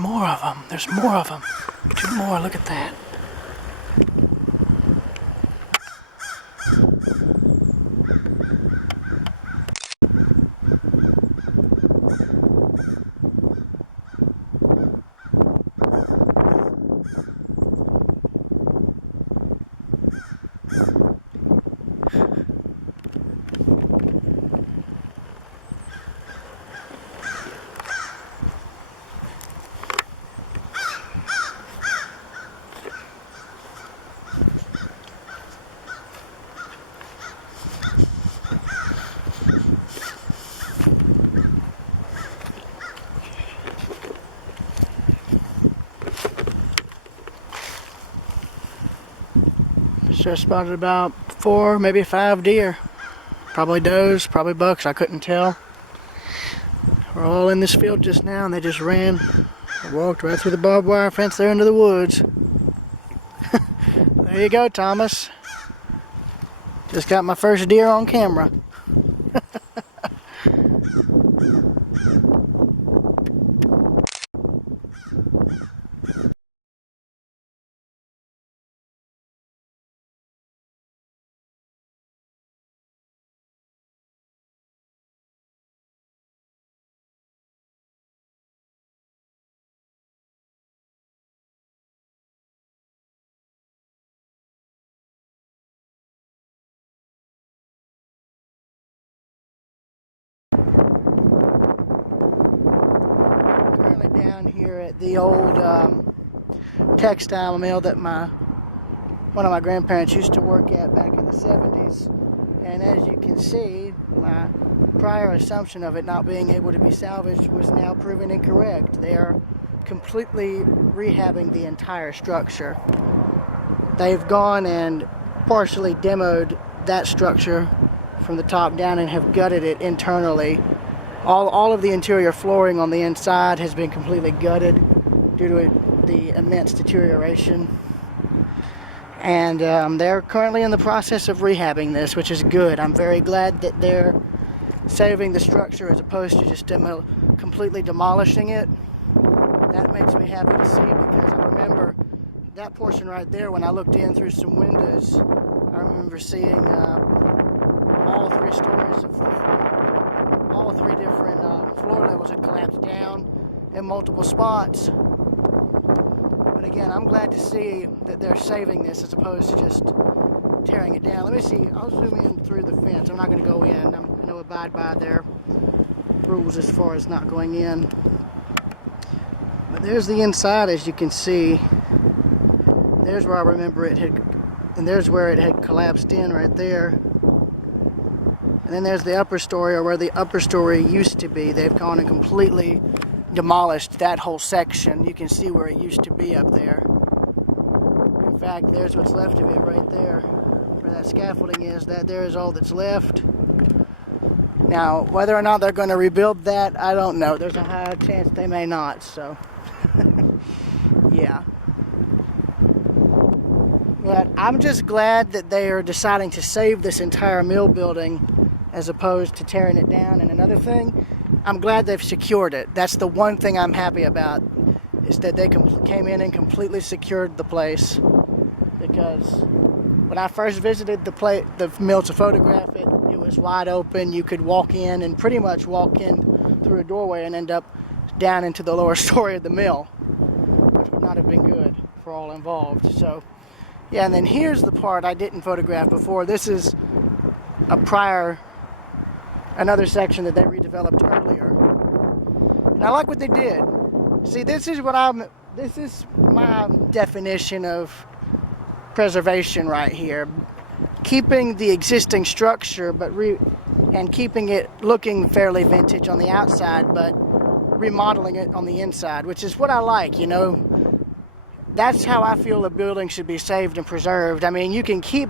more of them. There's more of them. 2 more. Look at that. Sure spotted about 4, maybe 5 deer. Probably does, probably bucks, I couldn't tell. We're all in this field just now and they just ran, walked right through the barbed wire fence there into the woods. There you go, Thomas. Just got my first deer on camera. Down here at the old textile mill that one of my grandparents used to work at back in the 70s, and as you can see, my prior assumption of it not being able to be salvaged was now proven incorrect. They are completely rehabbing the entire structure. They've gone and partially demoed that structure from the top down and have gutted it internally. All of the interior flooring on the inside has been completely gutted due to the immense deterioration. And they're currently in the process of rehabbing this, which is good. I'm very glad that they're saving the structure as opposed to just completely demolishing it. That makes me happy to see, because I remember that portion right there, when I looked in through some windows, I remember seeing all 3 stories of the floor. All 3 different floor levels had collapsed down in multiple spots. But again, I'm glad to see that they're saving this as opposed to just tearing it down. Let me see. I'll zoom in through the fence. I'm not going to go in. I'm going to abide by their rules as far as not going in. But there's the inside, as you can see. There's where I remember it had, and there's where it had collapsed in right there. And then there's the upper story, or where the upper story used to be. They've gone and completely demolished that whole section. You can see where it used to be up there. In fact, there's what's left of it right there. Where that scaffolding is, that there is all that's left. Now, whether or not they're going to rebuild that, I don't know. There's a high chance they may not, so yeah. But I'm just glad that they are deciding to save this entire mill building as opposed to tearing it down. And another thing, I'm glad they've secured it. That's the one thing I'm happy about, is that they came in and completely secured the place. Because when I first visited the mill to photograph it, it was wide open. You could walk in and pretty much walk in through a doorway and end up down into the lower story of the mill, which would not have been good for all involved. So yeah, and then here's the part I didn't photograph before. This is another section that they redeveloped earlier. And I like what they did. See, this is my definition of preservation right here. Keeping the existing structure, and keeping it looking fairly vintage on the outside, but remodeling it on the inside, which is what I like, you know. That's how I feel a building should be saved and preserved. I mean, you can keep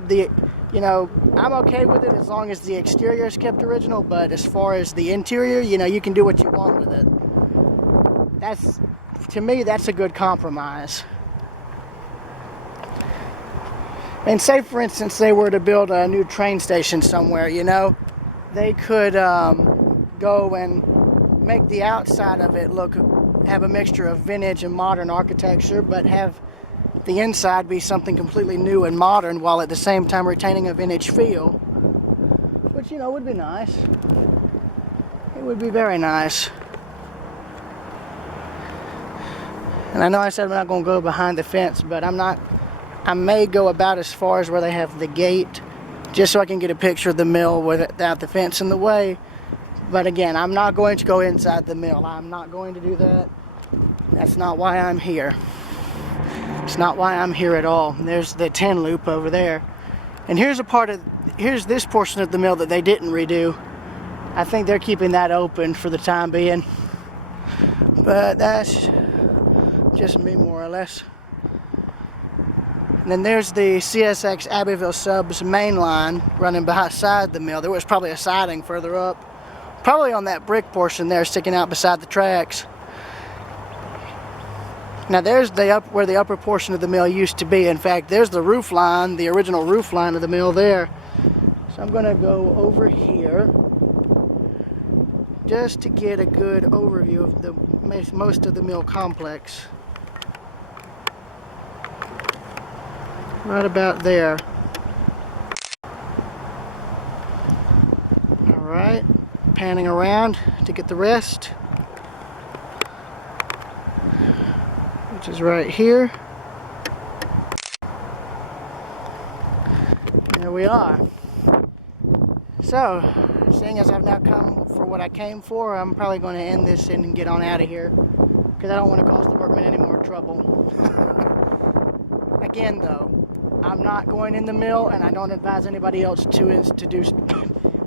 I'm okay with it as long as the exterior is kept original, but as far as the interior, you can do what you want with it. To me, that's a good compromise. And say, for instance, they were to build a new train station somewhere, they could go and make the outside of it look have a mixture of vintage and modern architecture, but have the inside be something completely new and modern while at the same time retaining a vintage feel, which, you know, would be nice. It would be very nice. And I know I said I'm not going to go behind the fence, but I may go about as far as where they have the gate, just so I can get a picture of the mill without the fence in the way. But again, I'm not going to go inside the mill. I'm not going to do that. That's not why I'm here. It's not why I'm here at all. There's the 10 loop over there. And here's this portion of the mill that they didn't redo. I think they're keeping that open for the time being. But that's just me, more or less. And then there's the CSX Abbeville Subs main line running beside the mill. There was probably a siding further up. Probably on that brick portion there sticking out beside the tracks. Now there's where the upper portion of the mill used to be. In fact, there's the roof line, the original roof line of the mill there. So I'm going to go over here just to get a good overview of most of the mill complex. Right about there. Alright, panning around to get the rest, which is right here. There we are. So, seeing as I've now come for what I came for, I'm probably going to end this and get on out of here, because I don't want to cause the workmen any more trouble. Again though, I'm not going in the mill, and I don't advise anybody else to do.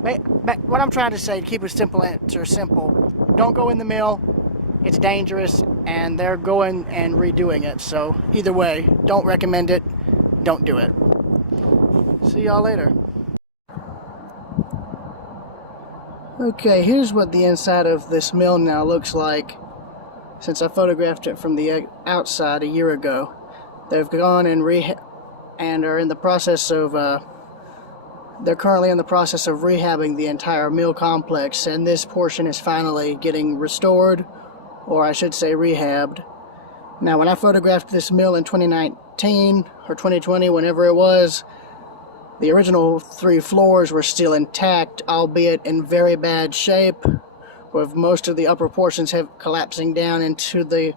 But what I'm trying to say, to keep a simple answer simple, don't go in the mill. It's dangerous, and they're going and redoing it. So either way, don't recommend it. Don't do it. See y'all later. Okay, here's what the inside of this mill now looks like since I photographed it from the outside a year ago. They've gone and are in the process of they're currently in the process of rehabbing the entire mill complex, and this portion is finally getting restored, or I should say rehabbed. Now, when I photographed this mill in 2019 or 2020, whenever it was, the original 3 floors were still intact, albeit in very bad shape, with most of the upper portions collapsing down into the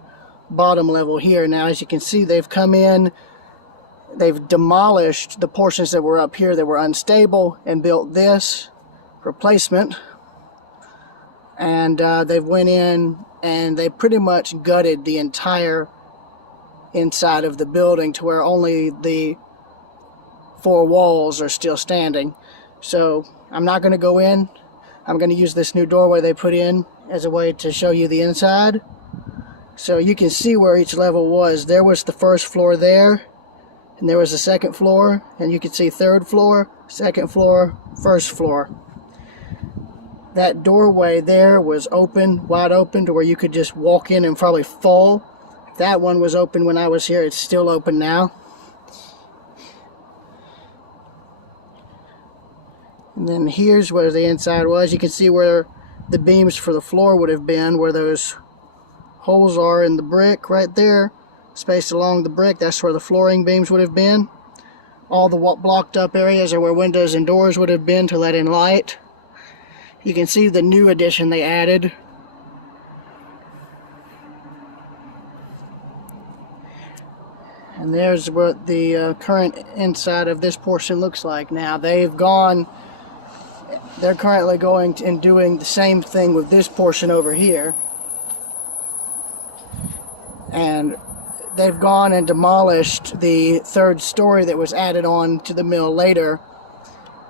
bottom level here. Now, as you can see, they've come in, they've demolished the portions that were up here that were unstable and built this replacement. And they've went in and they pretty much gutted the entire inside of the building to where only the 4 walls are still standing. So I'm not going to go in. I'm going to use this new doorway they put in as a way to show you the inside. So you can see where each level was. There was the first floor there, and there was the second floor, and you can see 3rd floor, 2nd floor, 1st floor. That doorway there was open, wide open, to where you could just walk in and probably fall. That one was open when I was here. It's still open now. And then here's where the inside was. You can see where the beams for the floor would have been, where those holes are in the brick right there, spaced along the brick. That's where the flooring beams would have been. All the blocked up areas are where windows and doors would have been to let in light. You can see the new addition they added. And there's what the current inside of this portion looks like now. They're currently going and doing the same thing with this portion over here. And they've gone and demolished the 3rd story that was added on to the mill later,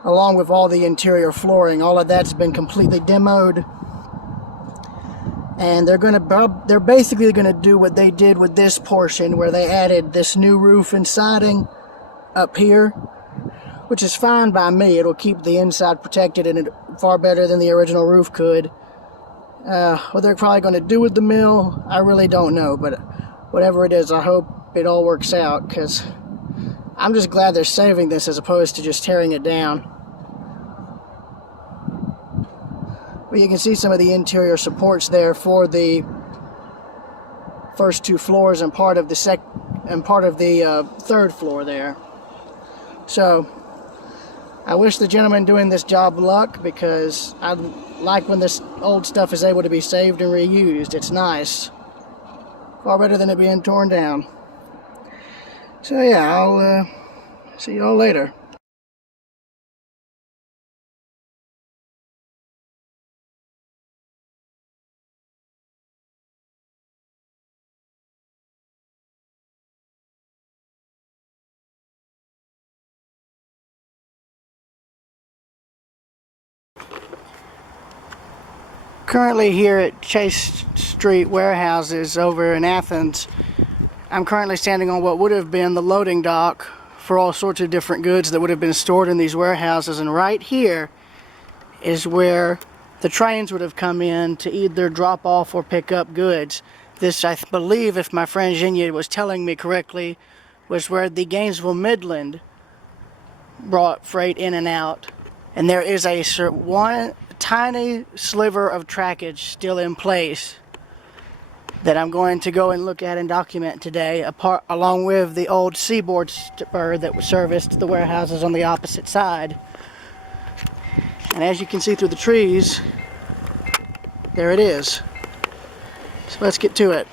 along with all the interior flooring. All of that's been completely demoed, and they're basically going to do what they did with this portion, where they added this new roof and siding up here, which is fine by me. It'll keep the inside protected and far better than the original roof could. What they're probably going to do with the mill, I really don't know, but whatever it is, I hope it all works out, because I'm just glad they're saving this as opposed to just tearing it down. But you can see some of the interior supports there for the first 2 floors and part of the third floor there. So I wish the gentleman doing this job luck, because I like when this old stuff is able to be saved and reused. It's nice. Far better than it being torn down. So yeah, I'll see y'all later. Currently here at Chase Street Warehouses over in Athens. I'm currently standing on what would have been the loading dock for all sorts of different goods that would have been stored in these warehouses, and right here is where the trains would have come in to either drop off or pick up goods. This, I believe, if my friend Genia was telling me correctly, was where the Gainesville Midland brought freight in and out. And there is one tiny sliver of trackage still in place that I'm going to go and look at and document today, along with the old Seaboard Spur that serviced the warehouses on the opposite side. And as you can see through the trees, there it is. So let's get to it.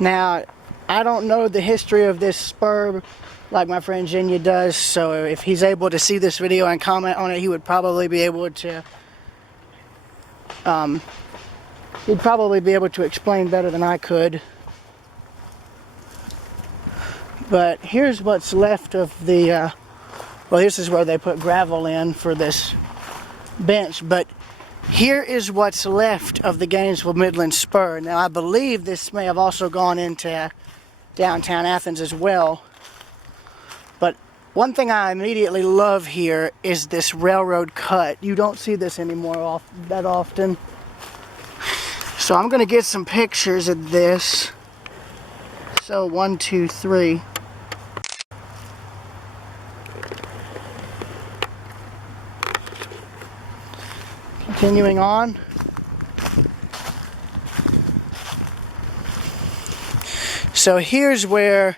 Now, I don't know the history of this spur like my friend Genia does, so if he's able to see this video and comment on it, he would probably be able to explain better than I could. But here's what's left of the well, this is where they put gravel in for this bench, but here is what's left of the Gainesville Midland Spur. Now, I believe this may have also gone into downtown Athens as well. But one thing I immediately love here is this railroad cut. You don't see this anymore that often. So I'm going to get some pictures of this. So 1, 2, 3. Continuing on. So here's where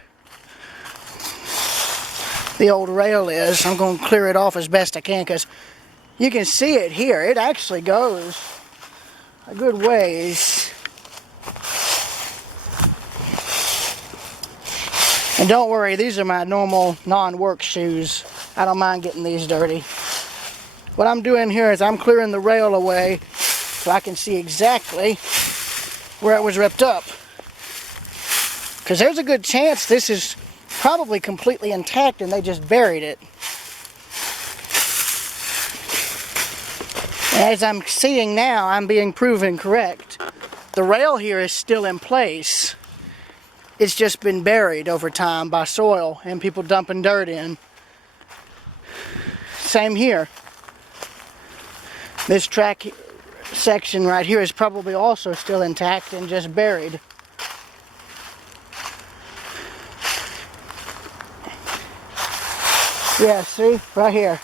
the old rail is. I'm going to clear it off as best I can, because you can see it here. It actually goes a good ways. And don't worry, these are my normal non-work shoes. I don't mind getting these dirty. What I'm doing here is I'm clearing the rail away so I can see exactly where it was ripped up. Because there's a good chance this is probably completely intact and they just buried it. As I'm seeing now, I'm being proven correct. The rail here is still in place. It's just been buried over time by soil and people dumping dirt in. Same here. This track section right here is probably also still intact and just buried. Yeah, see? Right here.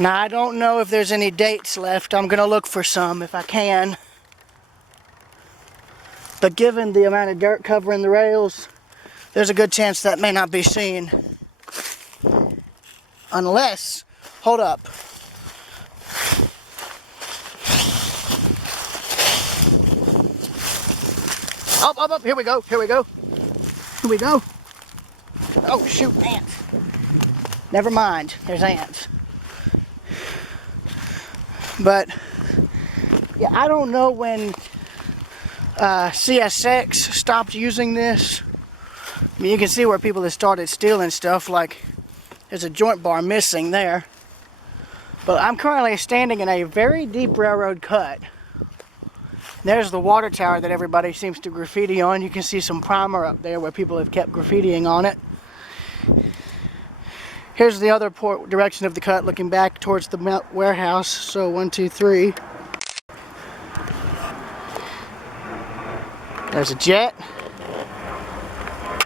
Now, I don't know if there's any dates left. I'm going to look for some if I can. But given the amount of dirt covering the rails, there's a good chance that may not be seen. Unless, hold up. Up, here we go, here we go. Here we go. Oh, shoot, ants. Never mind, there's ants. But, yeah, I don't know when CSX stopped using this. I mean, you can see where people have started stealing stuff, like there's a joint bar missing there. But I'm currently standing in a very deep railroad cut. There's the water tower that everybody seems to graffiti on. You can see some primer up there where people have kept graffitiing on it. Here's the other direction of the cut, looking back towards the warehouse. So 1, 2, 3. There's a jet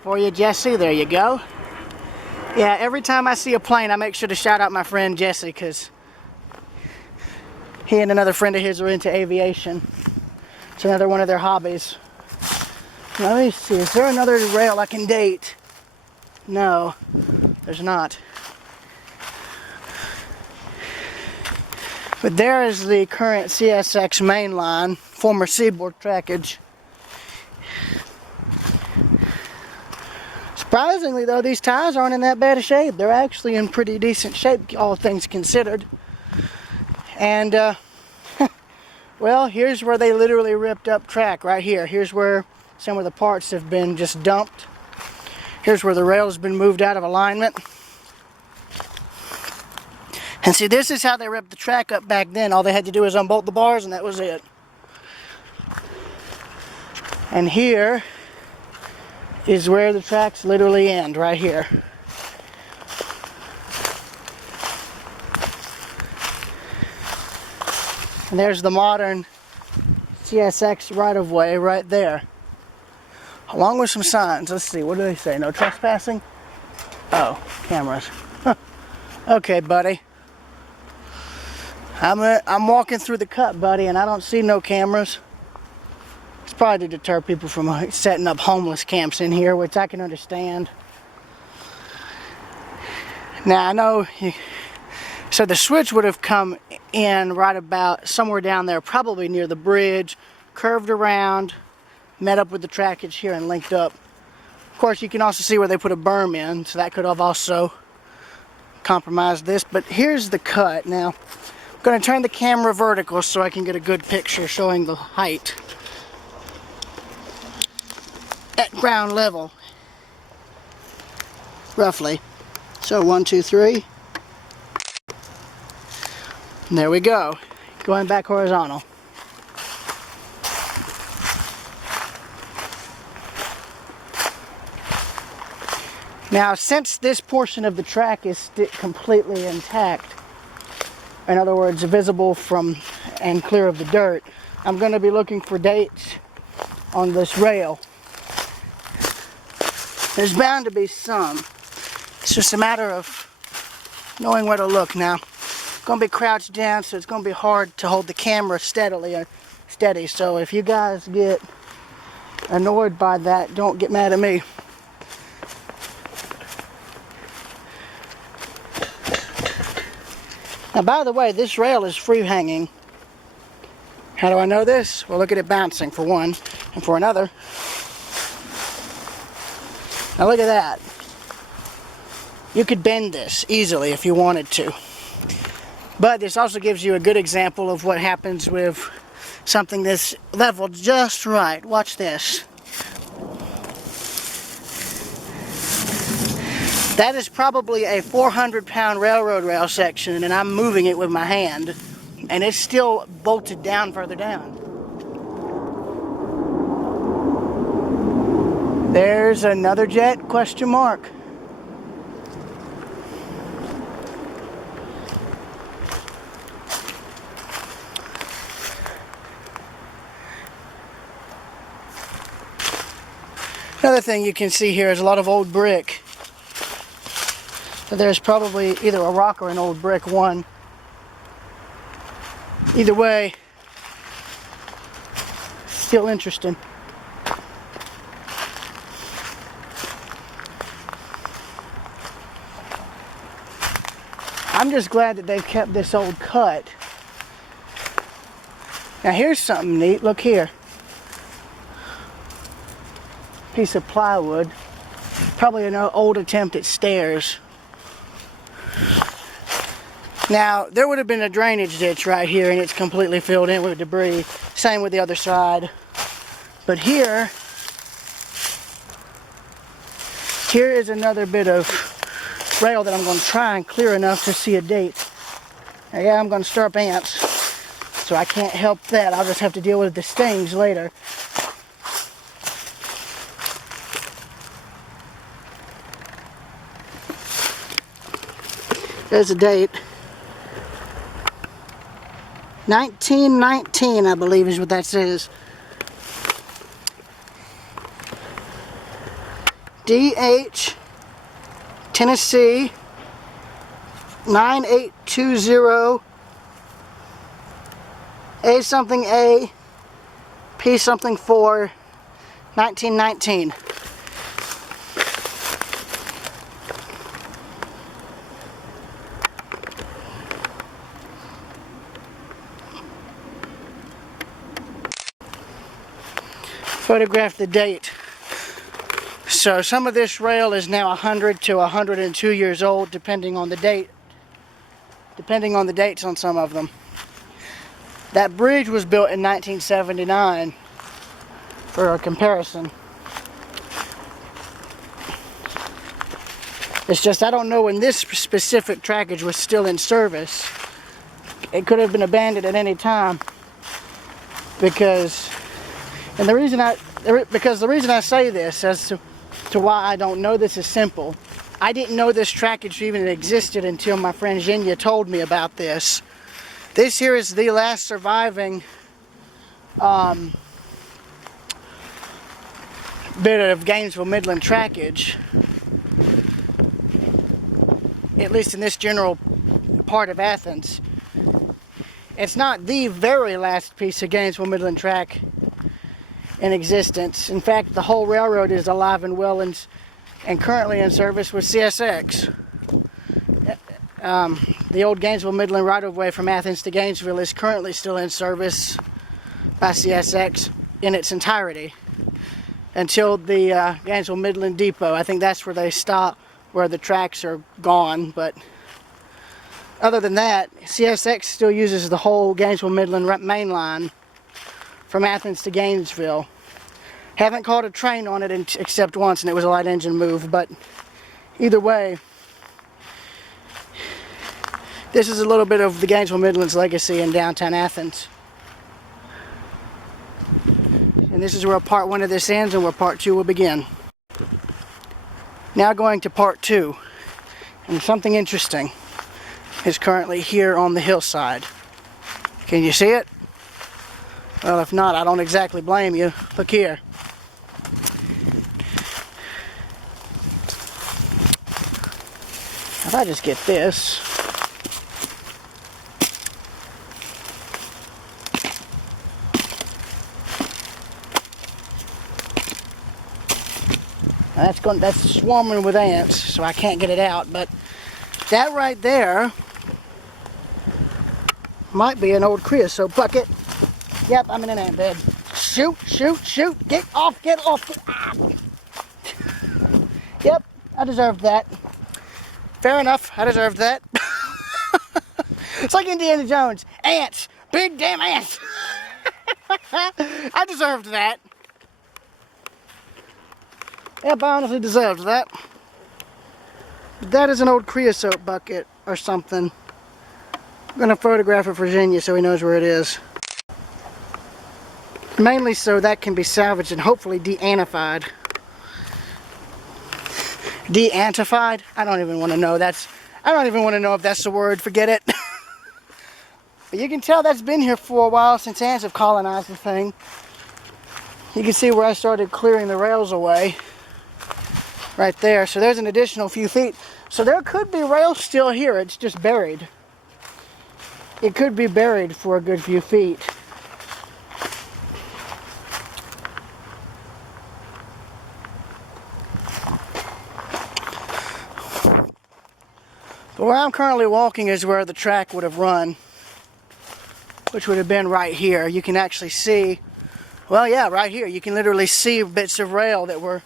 for you, Jesse. There you go. Yeah, every time I see a plane, I make sure to shout out my friend Jesse, because he and another friend of his are into aviation. It's another one of their hobbies. Now, let me see, is there another rail I can date? No, there's not. But there is the current CSX main line, former Seaboard Trackage. Surprisingly though, these ties aren't in that bad a shape. They're actually in pretty decent shape, all things considered. And, well, here's where they literally ripped up track, right here. Here's where some of the parts have been just dumped. Here's where the rail has been moved out of alignment. And see, this is how they ripped the track up back then. All they had to do was unbolt the bars and that was it. And here is where the tracks literally end, right here. And there's the modern CSX right-of-way right there, along with some signs. Let's see, what do they say? No trespassing? Oh, cameras. Okay, buddy. I'm walking through the cut, buddy, and I don't see no cameras. It's probably to deter people from setting up homeless camps in here, which I can understand. Now, I know, so the switch would have come in right about somewhere down there, probably near the bridge, curved around, met up with the trackage here and linked up. Of course, you can also see where they put a berm in, so that could have also compromised this. But here's the cut. Now, I'm going to turn the camera vertical so I can get a good picture showing the height at ground level, roughly. So 1, 2, 3. And there we go. Going back horizontal. Now, since this portion of the track is completely intact, in other words, visible from and clear of the dirt, I'm going to be looking for dates on this rail. There's bound to be some. It's just a matter of knowing where to look now. I'm going to be crouched down, so it's going to be hard to hold the camera steady. So if you guys get annoyed by that, don't get mad at me. Now, by the way, this rail is free hanging. How do I know this? Well, look at it bouncing, for one, and for another. Now look at that. You could bend this easily if you wanted to. But this also gives you a good example of what happens with something that's leveled just right. Watch this. That is probably a 400-pound railroad rail section, and I'm moving it with my hand. And it's still bolted down further down. There's another jet, question mark. Another thing you can see here is a lot of old brick. So there's probably either a rock or an old brick, one. Either way, still interesting. I'm just glad that they've kept this old cut. Now here's something neat. Look here. Piece of plywood. Probably an old attempt at stairs. Now, there would have been a drainage ditch right here, and it's completely filled in with debris. Same with the other side. But here is another bit of rail that I'm going to try and clear enough to see a date. Now, yeah, I'm going to stir up ants, so I can't help that. I'll just have to deal with the stings later. There's a date. 1919, I believe, is what that says. DH Tennessee 9820 A something A P something 4 1919. Photograph the date. So some of this rail is now 100 to 102 years old, depending on the date. Depending on the dates on some of them. That bridge was built in 1979, for a comparison. It's just I don't know when this specific trackage was still in service. It could have been abandoned at any time, because the reason I say this as to why I don't know this is simple. I didn't know this trackage even existed until my friend Genya told me about this. This here is the last surviving bit of Gainesville Midland trackage, at least in this general part of Athens. It's not the very last piece of Gainesville Midland track in existence. In fact, the whole railroad is alive and well and currently in service with CSX. The old Gainesville Midland right-of-way from Athens to Gainesville is currently still in service by CSX in its entirety until the Gainesville Midland Depot. I think that's where they stop, where the tracks are gone. But other than that, CSX still uses the whole Gainesville Midland main line from Athens to Gainesville. Haven't caught a train on it except once, and it was a light engine move. But either way, this is a little bit of the Gainesville Midland's legacy in downtown Athens. And this is where part 1 of this ends and where part 2 will begin. Now going to part 2. And something interesting is currently here on the hillside. Can you see it? Well, if not, I don't exactly blame you. Look here. If I just get this. That's swarming with ants, so I can't get it out. But that right there might be an old creosote bucket. Yep, I'm in an ant bed. Shoot, shoot, shoot! Get off! Get off! Ah. Yep, I deserved that. Fair enough, I deserved that. It's like Indiana Jones. Ants! Big damn ants! I deserved that. Yep, I honestly deserved that. That is an old creosote bucket or something. I'm going to photograph it for Genya so he knows where it is. Mainly so that can be salvaged and hopefully de-antified. De-antified? I don't even want to know. I don't even want to know if that's the word. Forget it. But you can tell that's been here for a while since ants have colonized the thing. You can see where I started clearing the rails away. Right there. So there's an additional few feet. So there could be rails still here. It's just buried. It could be buried for a good few feet. But where I'm currently walking is where the track would have run, which would have been right here. You can actually see, well, yeah, right here. You can literally see bits of rail that were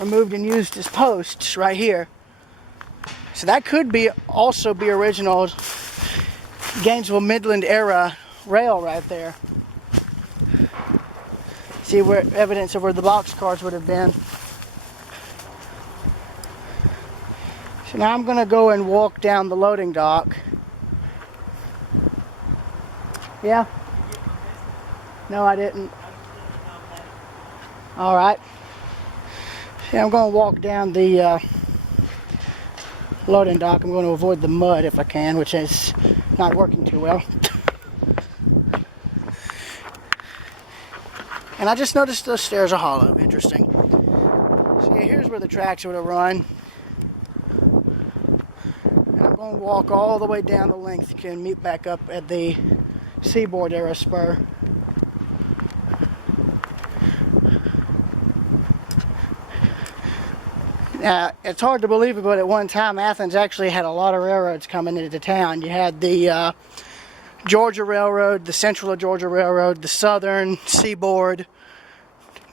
removed and used as posts right here. So that could be also be original Gainesville Midland era rail right there. See where evidence of where the box cars would have been. So now I'm going to go and walk down the loading dock. Yeah? No, I didn't. All right. Yeah, I'm going to walk down the loading dock. I'm going to avoid the mud if I can, which is not working too well. And I just noticed those stairs are hollow. Interesting. So yeah, here's where the tracks would have run. telephone walk all the way down the length. You can meet back up at the Seaboard era spur. Now, it's hard to believe it, but at one time Athens actually had a lot of railroads coming into town. You had the Georgia Railroad, the Central of Georgia Railroad, the Southern, Seaboard,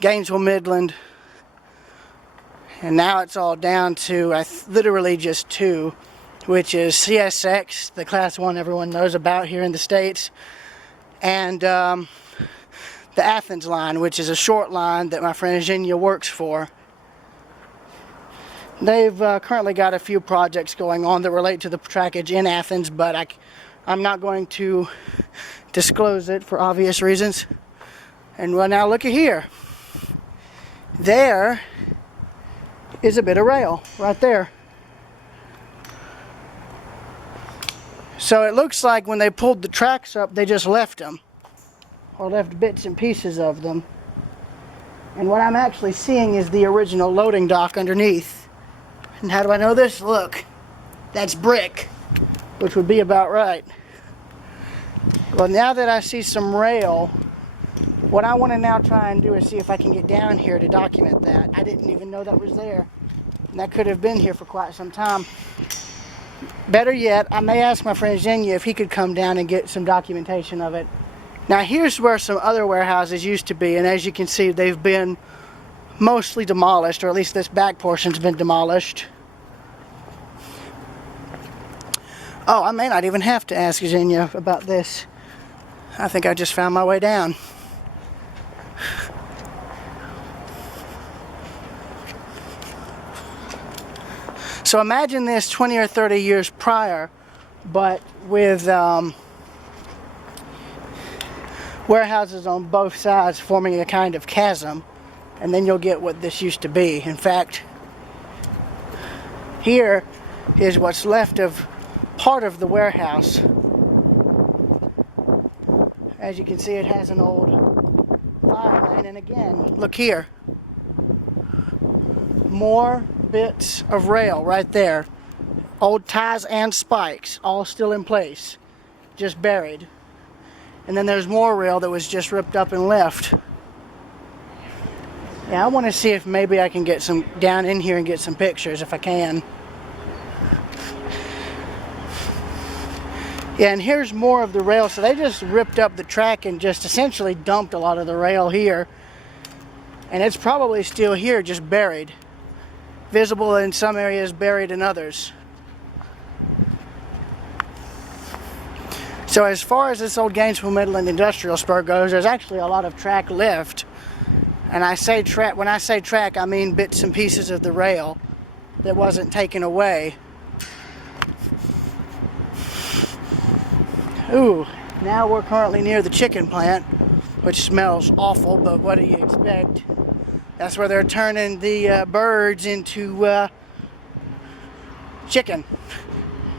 Gainesville, Midland, and now it's all down to literally just two, which is CSX, the Class 1 everyone knows about here in the States, and the Athens line, which is a short line that my friend Virginia works for. They've currently got a few projects going on that relate to the trackage in Athens, but I'm not going to disclose it for obvious reasons. And well, now look at here. There is a bit of rail right there. So it looks like when they pulled the tracks up, they just left them, or left bits and pieces of them. And what I'm actually seeing is the original loading dock underneath. And how do I know this? Look, that's brick, which would be about right. Well, now that I see some rail, what I want to now try and do is see if I can get down here to document that. I didn't even know that was there. And that could have been here for quite some time. Better yet, I may ask my friend Virginia if he could come down and get some documentation of it. Now here's where some other warehouses used to be, and as you can see, they've been mostly demolished, or at least this back portion's been demolished. Oh, I may not even have to ask Virginia about this. I think I just found my way down. So imagine this 20 or 30 years prior, but with warehouses on both sides forming a kind of chasm, and then you'll get what this used to be. In fact, here is what's left of part of the warehouse. As you can see, it has an old fire line, and again, look here. More bits of rail right there. Old ties and spikes, all still in place, just buried. And then there's more rail that was just ripped up and left. Yeah, I want to see if maybe I can get some down in here and get some pictures if I can. Yeah, and here's more of the rail. So they just ripped up the track and just essentially dumped a lot of the rail here. And it's probably still here, just buried. Visible in some areas, buried in others. So as far as this old Gainesville Midland industrial spur goes, there's actually a lot of track left. And I say track, when I say track, I mean bits and pieces of the rail that wasn't taken away. Ooh, now we're currently near the chicken plant, which smells awful, but what do you expect? That's where they're turning the birds into chicken.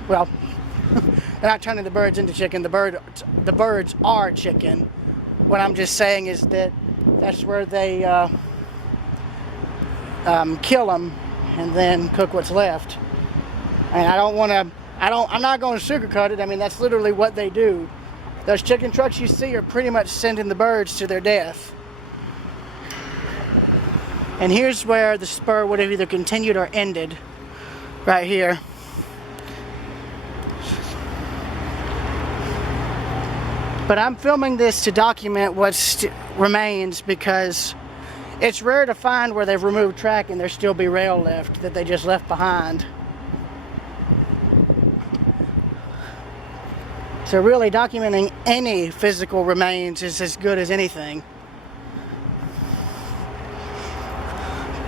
Well, they're not turning the birds into chicken. The birds are chicken. What I'm just saying is that that's where they kill them and then cook what's left. And I'm not going to sugarcoat it. I mean, that's literally what they do. Those chicken trucks you see are pretty much sending the birds to their death. And here's where the spur would have either continued or ended, right here. But I'm filming this to document what remains, because it's rare to find where they've removed track and there still be rail left that they just left behind. So really documenting any physical remains is as good as anything.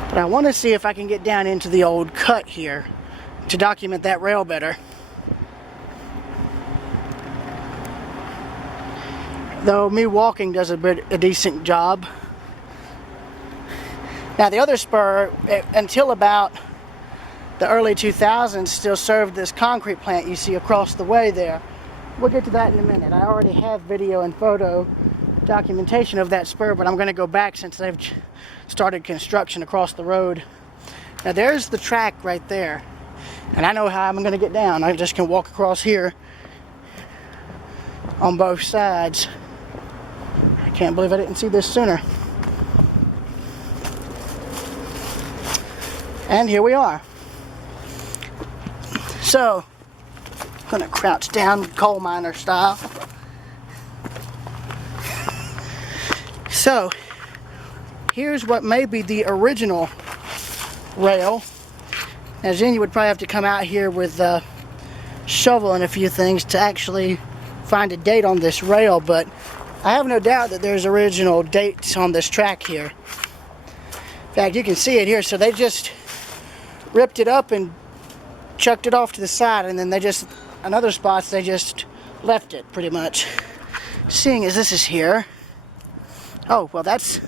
But I want to see if I can get down into the old cut here to document that rail better. Though me walking does a decent job. Now the other spur, until about the early 2000s, still served this concrete plant you see across the way there. We'll get to that in a minute. I already have video and photo documentation of that spur, but I'm going to go back since they've started construction across the road. Now there's the track right there. And I know how I'm going to get down. I just can walk across here on both sides. I can't believe I didn't see this sooner. And here we are. So, I'm going to crouch down coal miner style. So, here's what may be the original rail. Now, then you would probably have to come out here with a shovel and a few things to actually find a date on this rail, but I have no doubt that there's original dates on this track here. In fact, you can see it here. So they just ripped it up and chucked it off to the side, and then in other spots they just left it pretty much. Seeing as this is here, oh well, that's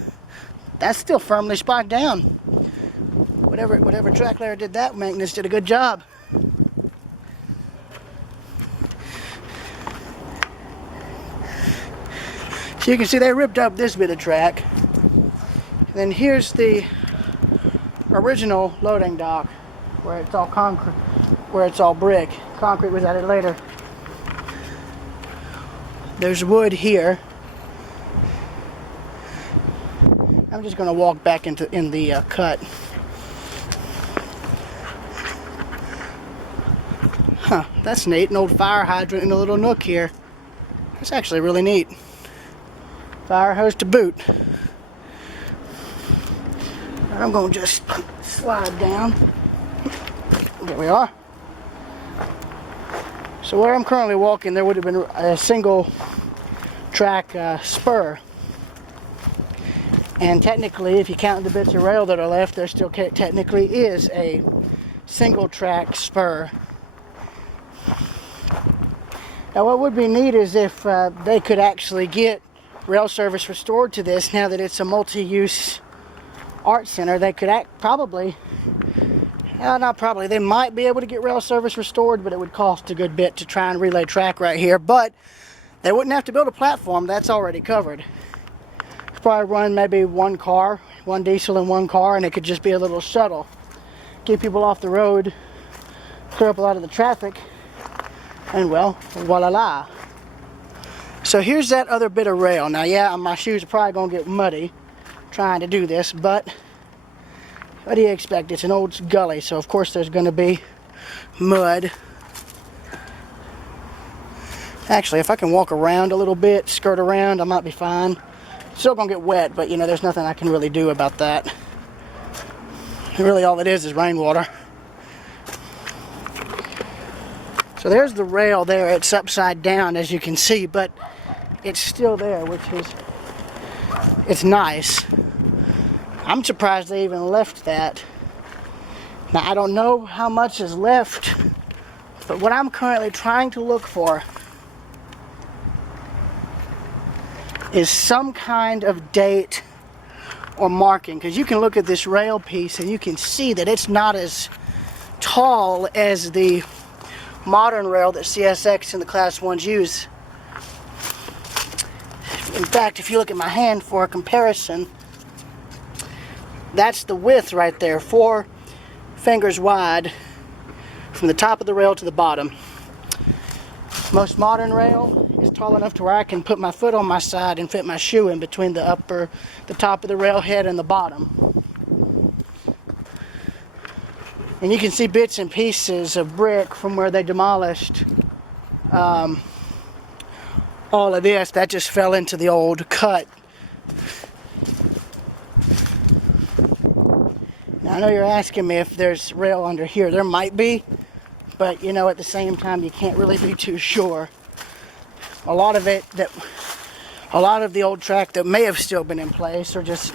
still firmly spiked down. Whatever track layer did that maintenance did a good job. So you can see they ripped up this bit of track. And then here's the original loading dock where it's all concrete, where it's all brick. Concrete was added later. There's wood here. I'm just going to walk back in the cut. Huh, that's neat. An old fire hydrant in a little nook here. That's actually really neat. Fire hose to boot. I'm going to just slide down. There we are. So where I'm currently walking, there would have been a single track spur. And technically, if you count the bits of rail that are left, there still technically is a single track spur. Now what would be neat is if they could actually get rail service restored to this. Now that it's a multi-use art center, they could they might be able to get rail service restored, but it would cost a good bit to try and relay track right here. But they wouldn't have to build a platform, that's already covered. Probably run maybe one car, one diesel and one car, and it could just be a little shuttle. Keep people off the road, clear up a lot of the traffic, and well, voila. So here's that other bit of rail. Now yeah, my shoes are probably going to get muddy trying to do this, but what do you expect? It's an old gully, so of course there's going to be mud. Actually, if I can walk around a little bit, skirt around, I might be fine. Still going to get wet, but you know, there's nothing I can really do about that. Really all it is rainwater. So there's the rail there. It's upside down, as you can see, but it's still there, which is, it's nice. I'm surprised they even left that. Now, I don't know how much is left, but what I'm currently trying to look for is some kind of date or marking, because you can look at this rail piece and you can see that it's not as tall as the modern rail that CSX and the Class 1s use. In fact, if you look at my hand for a comparison, that's the width right there, 4 fingers wide from the top of the rail to the bottom. Most modern rail is tall enough to where I can put my foot on my side and fit my shoe in between the top of the rail head and the bottom. And you can see bits and pieces of brick from where they demolished all of this. That just fell into the old cut. Now, I know you're asking me if there's rail under here. There might be, but you know, at the same time, you can't really be too sure. A lot of the old track that may have still been in place, or just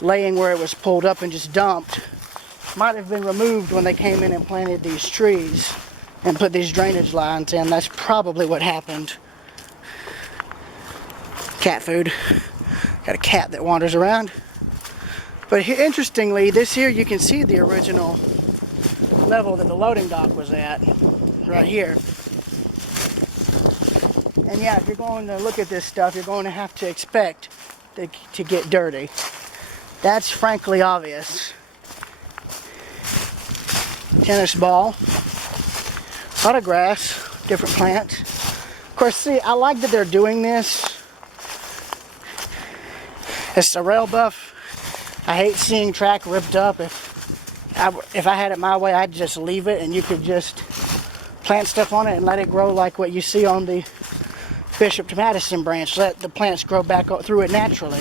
laying where it was pulled up and just dumped, might have been removed when they came in and planted these trees and put these drainage lines in. That's probably what happened. Cat food. Got a cat that wanders around. But here, interestingly, this here you can see the original level that the loading dock was at, right here. And yeah, if you're going to look at this stuff, you're going to have to expect to get dirty. That's frankly obvious. tennis ball, a lot of grass, different plants. Of course, see, I like that they're doing this. It's a rail buff. I hate seeing track ripped up. If I had it my way, I'd just leave it and you could just plant stuff on it and let it grow like what you see on the Bishop to Madison branch. Let the plants grow back through it naturally.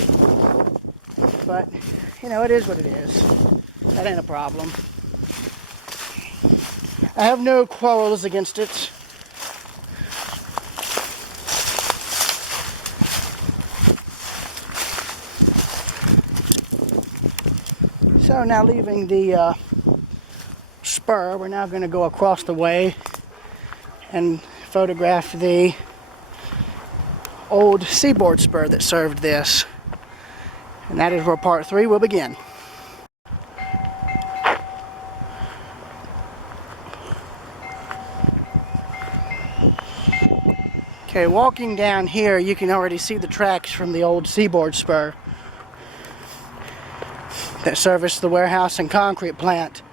But, you know, it is what it is. That ain't a problem. I have no quarrels against it. So now leaving the spur, we're now going to go across the way and photograph the old Seaboard spur that served this. And that is where part 3 will begin. Okay, walking down here, you can already see the tracks from the old Seaboard spur that serviced the warehouse and concrete plant.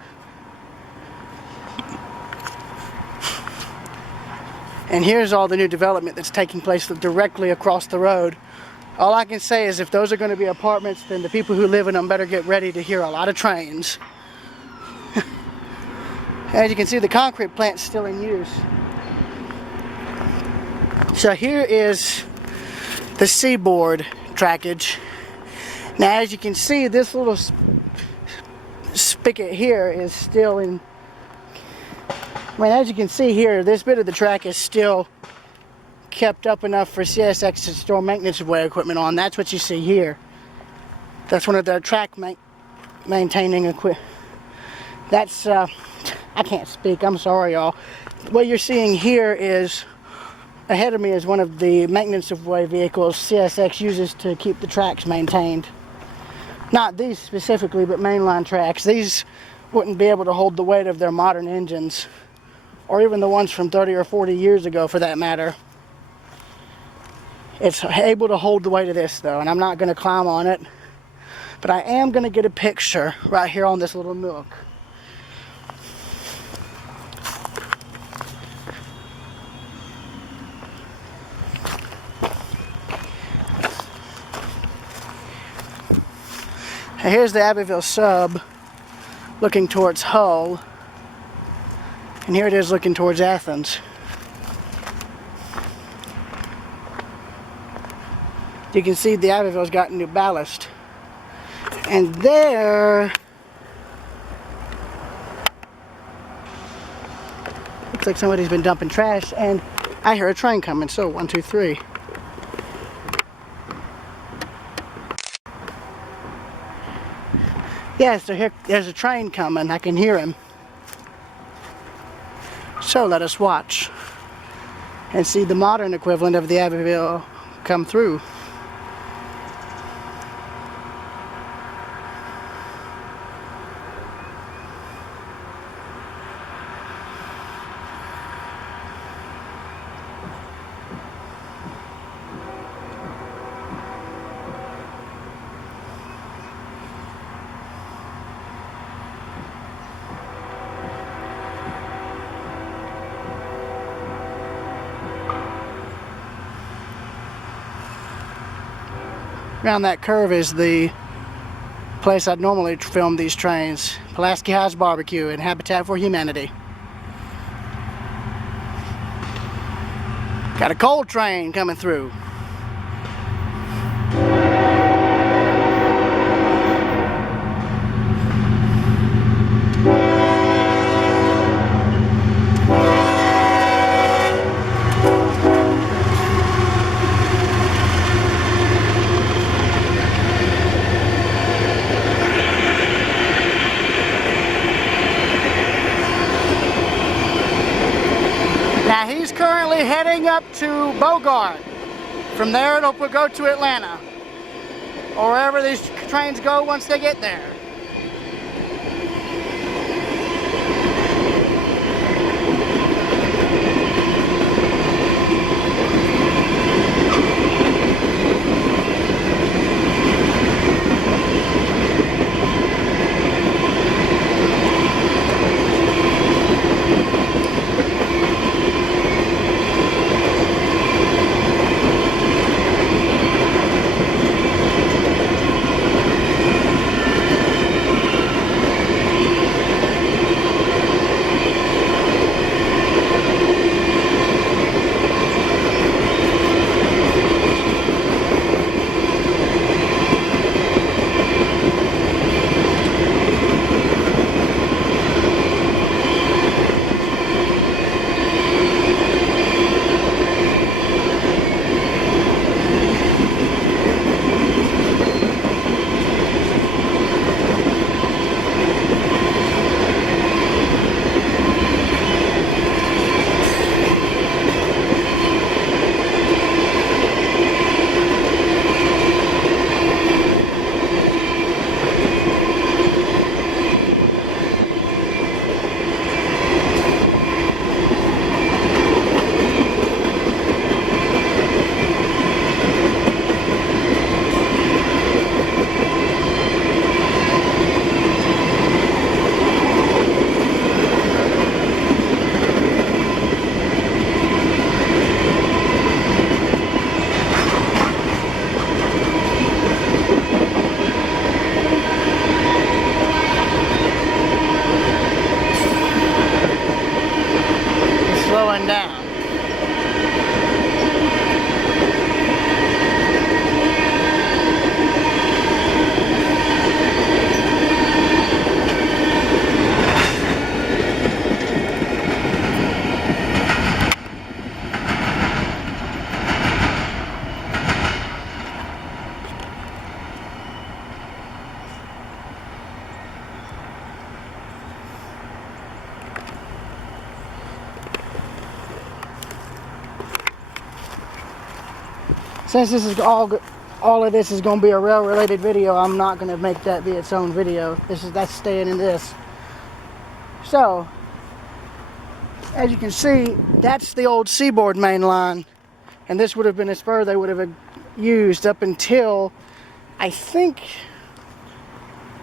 And here's all the new development that's taking place directly across the road. All I can say is if those are going to be apartments, then the people who live in them better get ready to hear a lot of trains. As you can see, the concrete plant's still in use. So here is the Seaboard Trackage. Now, as you can see, this little spigot here is still in... I mean, as you can see here, this bit of the track is still kept up enough for CSX to store maintenance of way equipment on. That's what you see here. That's one of their track maintaining equipment. That's, I can't speak, I'm sorry y'all. What you're seeing here is, ahead of me is one of the maintenance of way vehicles CSX uses to keep the tracks maintained. Not these specifically, but mainline tracks. These wouldn't be able to hold the weight of their modern engines, or even the ones from 30 or 40 years ago for that matter. It's able to hold the weight of this though, and I'm not going to climb on it, but I am going to get a picture right here on this little nook. Here's the Abbeville sub looking towards Hull, and here it is looking towards Athens. You can see the Abbeville's got new ballast. And there, looks like somebody's been dumping trash, and I hear a train coming, so 1, 2, 3. Yeah, so here, there's a train coming. I can hear him. So let us watch and see the modern equivalent of the Abbeville come through. Around that curve is the place I'd normally film these trains. Pulaski High's Barbecue and Habitat for Humanity. Got a coal train coming through. Now he's currently heading up to Bogart. From there it'll go to Atlanta, or wherever these trains go once they get there. Since this is all of this is going to be a rail related video, I'm not going to make that be its own video. That's staying in this. So, as you can see, that's the old Seaboard main line, and this would have been a spur they would have used up until I think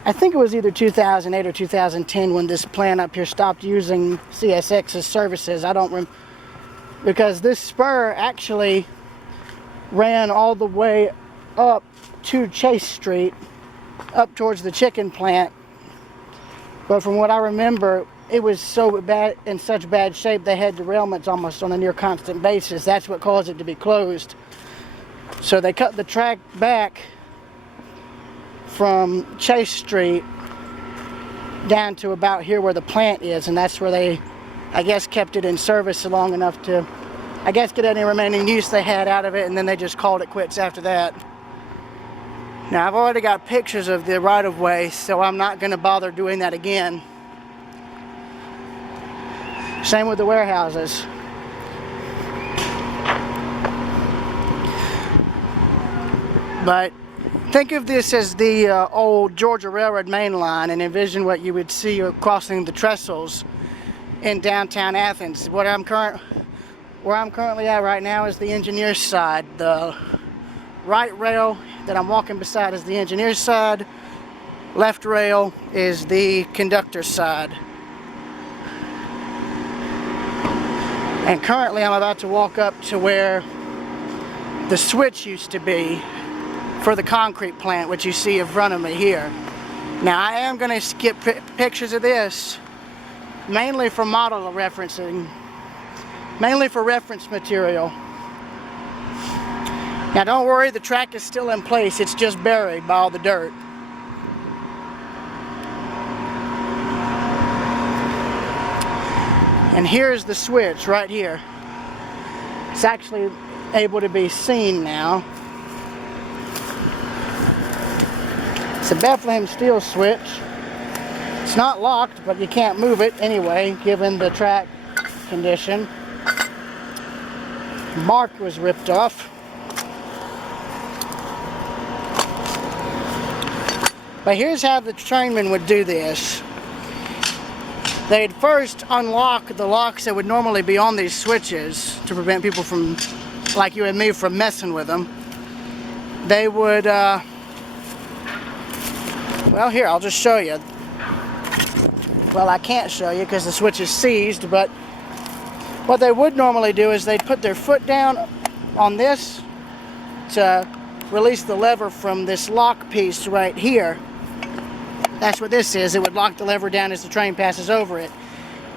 it was either 2008 or 2010 when this plant up here stopped using CSX's services. I don't remember, because this spur actually ran all the way up to Chase Street, up towards the chicken plant. But from what I remember, it was so bad, in such bad shape, they had derailments almost on a near constant basis. That's what caused it to be closed. So they cut the track back from Chase Street down to about here where the plant is, and that's where they, I guess, kept it in service long enough to, I guess, get any remaining use they had out of it, and then they just called it quits after that. Now, I've already got pictures of the right-of-way, so I'm not going to bother doing that again. Same with the warehouses. But think of this as the old Georgia Railroad main line, and envision what you would see crossing the trestles in downtown Athens. Where I'm currently at right now is the engineer's side. The right rail that I'm walking beside is the engineer's side. Left rail is the conductor's side. And currently I'm about to walk up to where the switch used to be for the concrete plant, which you see in front of me here. Now, I am going to skip pictures of this, mainly for model referencing, mainly for reference material. Now, don't worry, the track is still in place. It's just buried by all the dirt. And here's the switch right here. It's actually able to be seen now. It's a Bethlehem steel switch. It's not locked, but you can't move it anyway, given the track condition. Mark was ripped off. But here's how the trainmen would do this. They'd first unlock the locks that would normally be on these switches to prevent people from, like you and me, from messing with them. They would, well, here, I'll just show you. Well, I can't show you because the switch is seized, but what they would normally do is they'd put their foot down on this to release the lever from this lock piece right here. That's what this is. It would lock the lever down as the train passes over it.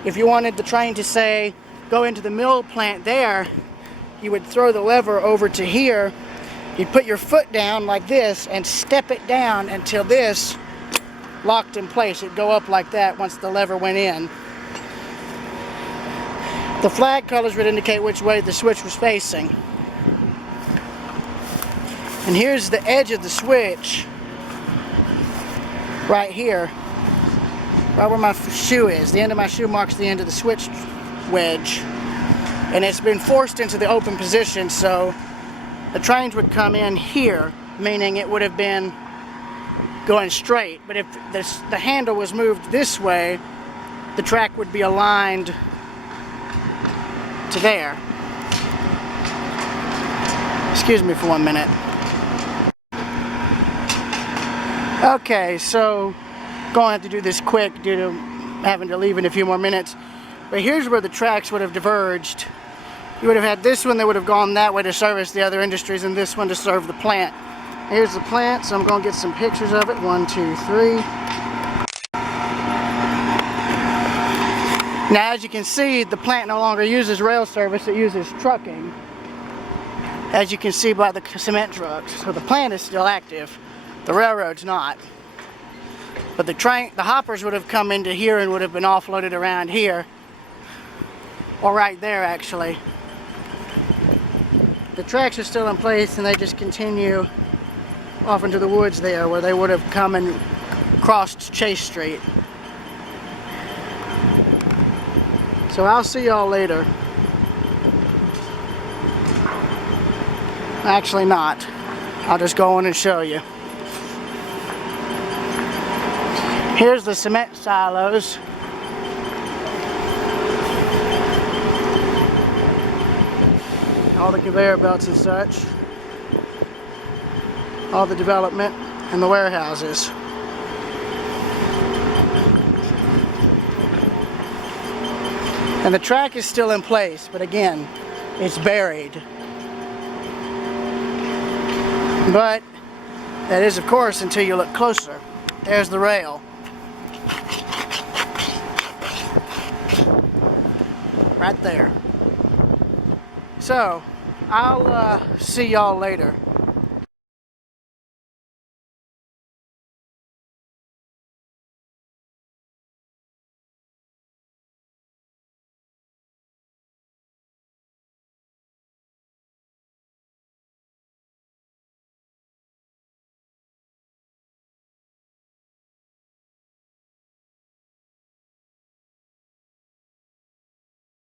If you wanted the train to, say, go into the mill plant there, you would throw the lever over to here. You'd put your foot down like this and step it down until this locked in place. It'd go up like that once the lever went in. The flag colors would indicate which way the switch was facing. And here's the edge of the switch. Right here, right where my shoe is. The end of my shoe marks the end of the switch wedge. And it's been forced into the open position, so the trains would come in here, meaning it would have been going straight. But if the handle was moved this way, the track would be aligned to there. Excuse me for 1 minute. Okay, so going to have to do this quick due to having to leave in a few more minutes. But here's where the tracks would have diverged. You would have had this one that would have gone that way to service the other industries, and this one to serve the plant. Here's the plant, so I'm going to get some pictures of it. 1, 2, 3. Now, as you can see, the plant no longer uses rail service, it uses trucking. As you can see by the cement trucks. So the plant is still active. The railroad's not. But the hoppers would have come into here and would have been offloaded around here. Or right there, actually. The tracks are still in place, and they just continue off into the woods there, where they would have come and crossed Chase Street. So I'll see y'all later. Actually not. I'll just go in and show you. Here's the cement silos. All the conveyor belts and such. All the development and the warehouses. And the track is still in place, but again, it's buried. But that is, of course, until you look closer. There's the rail. Right there. So, I'll see y'all later.